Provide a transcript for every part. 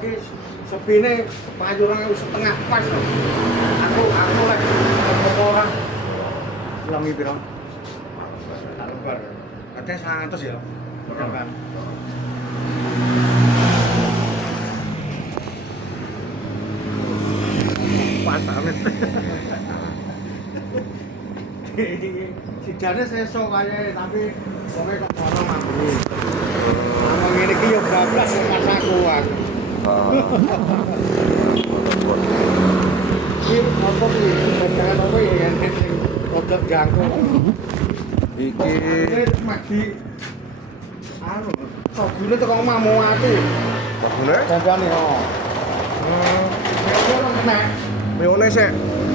ki sepine payu 2,5 pas lho. Aku lek apa ora ulangi piro? Tak lebar. Ate 100 ya. Kan. Pas amet. Sijane sesuk kae tapi wonge kok ono mambu. Ngomong ngene iki yo bablas pas aku. Iki apa iki? Badangan apa ya yang rodok ganggu. Iki mati anu, sabune teko omahmu ati. bagune? Dandane yo. Nek ora kena. Mione sik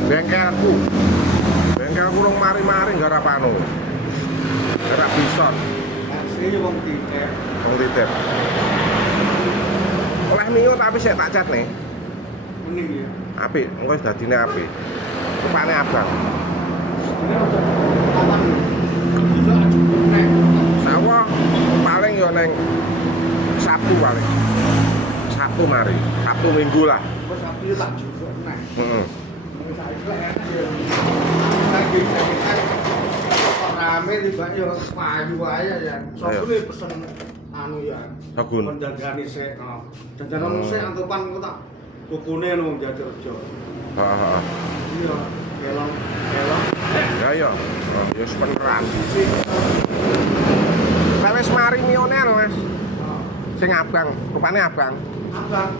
bengkelku. Bengkelku rong mari-mari garap anu. Garap bison. Asli wong tiket. Wong titip. Oleh mio tapi sik tak cat nih. Kuning ya. Apik, engko wis dadine apik. Rupane abang. Ini aja kapan. Bisa aju nek. Sawo paling yo neng Sabtu paling. Sabtu mari. Sabtu Minggu lah. Kok Sabtu tak juga nek. Heeh. Wis saiki enak ya. Lagi kok rame tiba yo payu wae ya. Sabtu pesen anu ya. Sagun. Menjagani sik. Jajanan sik antupan kok tak tukune nang Jatirejo. Heeh. Iya, kelong. Ya yo. Ya wis peneran. Lah wis mari mione lho, Mas. Sing abang, rupane abang.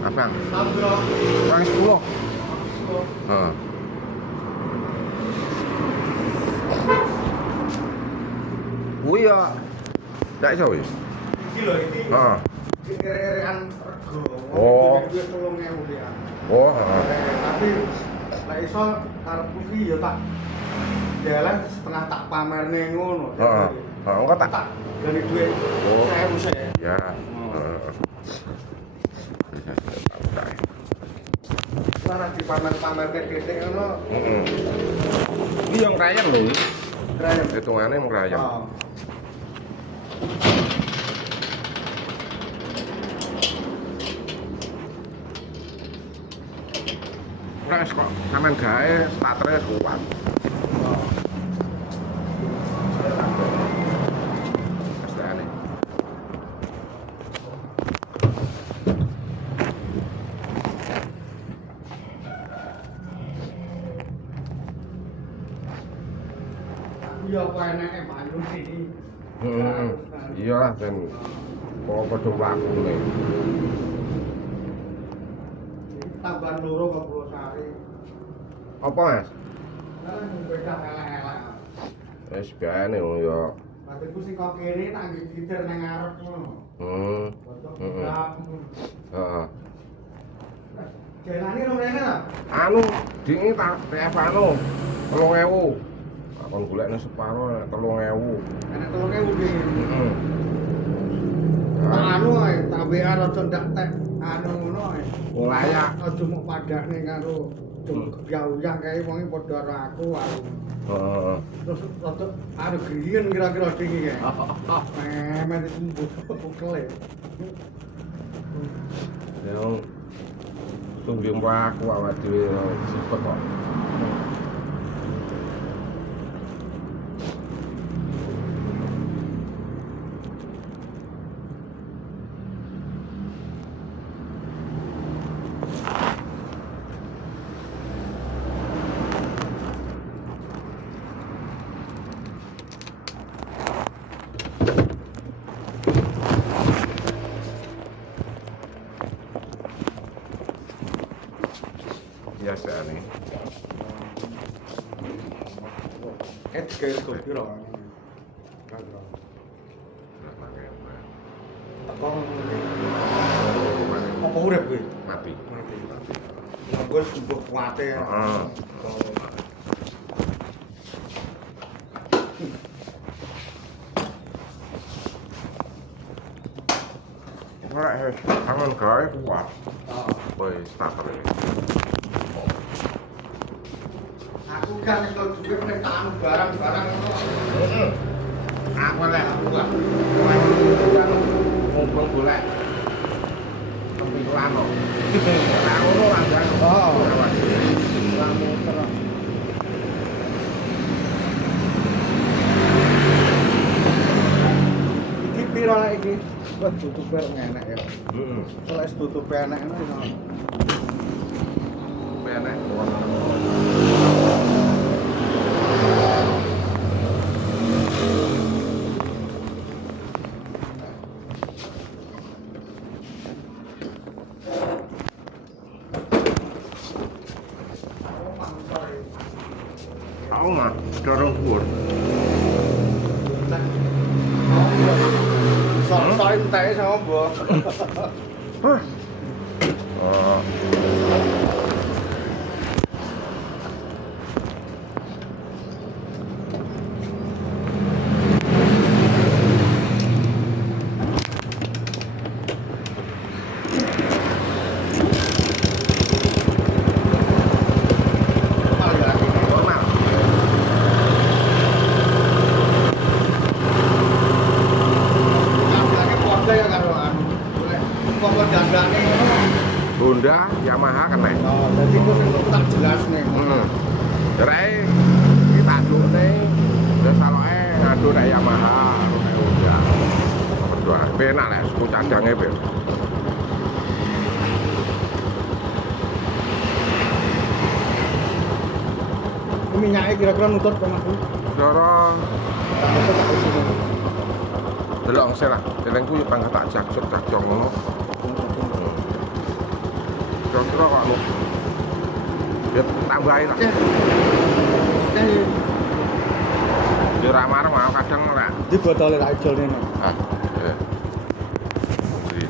Abang. Tabro. Orang 10. Heeh. Kuwi ya ndak iso wis. Iki lho iki. Heeh. Ere-erean rego. Oh. Duit 3.000 ya. Oh, heeh. Tapi lek iso karepku iki ya tak jalan setengah tak pamerne ngono. Heeh. Heeh, engko tak. Gani duit. Oh. 1.000 sik. Ya. Heeh. Ora dipamer-pamer ketek ngono. Heeh. Iki yang rayem lho. Rayem. Hitungane ngrayem. Oh. Ora wis kok sampean gawe startere kuat. Pastane. Iya apa enake banyu iki. Heeh. Iya lah ben kok padha wakune. Tambahan loro kok Purwosari. Apa, Mas? Lah beda elek-elek. Wis biayane yo. Bateku sing kok kene tak ngider nang ngarep ngono. Heeh. Heeh. Jelane nang rene ta? Anu, dingi tak TF anu 3.000. Akon golekne separo 3.000. Enek 3.000 ki. Heeh. Tak anu ae, tak WA rada ndak tek anu ngono ae. Layak. Aja mok padakne karo jauh-jauh kae wong padha karo aku. Heeh. Terus rada anu grien kira-kira dingi kae. Memet sembuh kele. Yang tunggu mbak aku awak dhewe sipet kok. Biasane. Kayak piro. Teko apa urip kowe? Mati. Mati. Gue sudah kuate. Heeh. Ora wis angon gawe kuat. Wis starter. Aku kan kalau juga nek tamu barang-barang ngono. Heeh. Aku lek Aku kan mumpung golek iklan kok. Ora ngono langgan. Oh. Lah muter. Iki piro lek iki? Wah, tutupe enak ya. Heeh. Soale tutupe enak ngono. Penek. Tau mah, dorong kur. Soal entek sama mbok. Oh. Normal. Kablane podo ya karo anu. Lek kok dandane ngono. Honda, Yamaha kena. Oh, dadi kok sing tak jelas nih. Rai iki tak dukne wis saloke ngadu nek Yamaha, nek Honda. Berdua. Penak lek suku cadange pe. Minyaknya kira-kira nutut ke Mas. Cara Nutut tak isi. delok sih lah, delengku yo pangkat tak jakjok ngono. Kira-kira kok anu. Ya tambahin lah. Yo ora mareng mau kadang ora. Di botolnya tak ijol ini. Ah. Eh. Jadi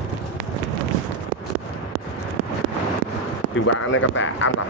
timbangane ketekan lah.